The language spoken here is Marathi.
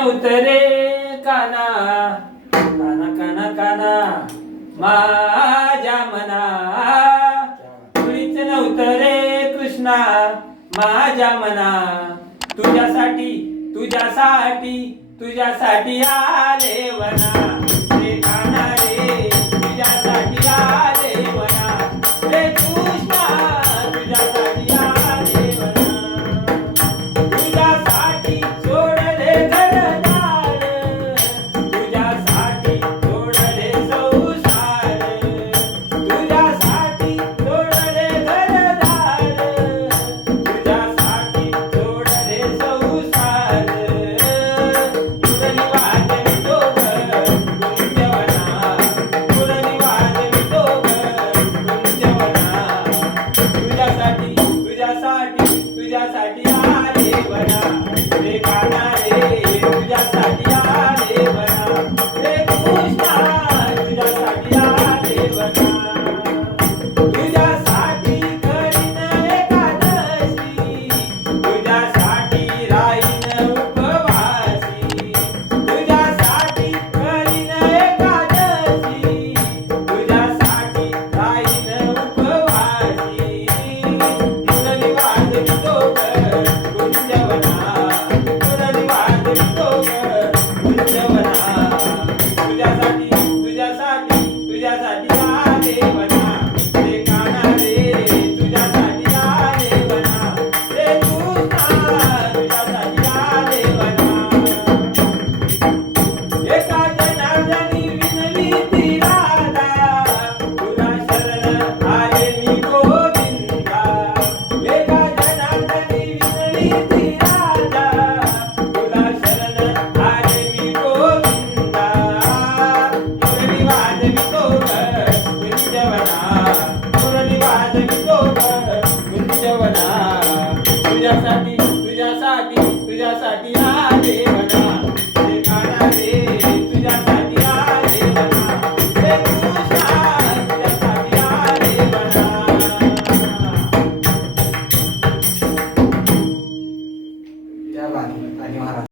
नव्हतं रे काना, काना काना काना माझ्या मना, मुळीच नव्हतं रे कृष्णा माझ्या मना. तुझ्यासाठी तुझ्यासाठी तुझ्यासाठी आले वना रे काना रे, तुझ्यासाठी आले वना रे कृष्णा, तुझ्यासाठी आले वना. तुझ्यासाठी सोडले घरदार, तुझ्यासाठी सोडले संसार, तुझ्यासाठी सोडले घरदार, तुझ्यासाठी सोडले संसार. मुरली वाजवी दोघं गुंजवना, मुरली वाजवी दोघं गुंजवना. तुझ्यासाठी तुझ्यासाठी तुझ्यासाठी आले वना रे काना रे, तुझ्यासाठी आले वना रे कृष्णा, तुझ्यासाठी आले वना. तुझ्यासाठी करीन एकादशी, तुझ्यासाठी राहीन उपवासी, तुझ्यासाठी करीन एकादशी, तुझ्यासाठी राहीन उपवासी. मुरली वाजवी दोघं गुंजवना, मुरली वाजवी दोघं गुंजवना. तुझ्यासाठी तुझ्यासाठी तुझ्यासाठी आले वना रे काना रे, तुझ्यासाठी आले वना रे कृष्णा, तुझ्यासाठी आले वना. एका जनार्दनी विनली ती राधा, तुझ्या शरण आले मी गोविंदा. एका जनार्दनी विनली ती राधा, तुझ्या शरण आले मी गोविंदा. मुरली वाजवी दोघं गुंजवना, मुरली वाजवी दोघं गुंजवना. तुझ्यासाठी तुझ्यासाठी तुझ्यासाठी आले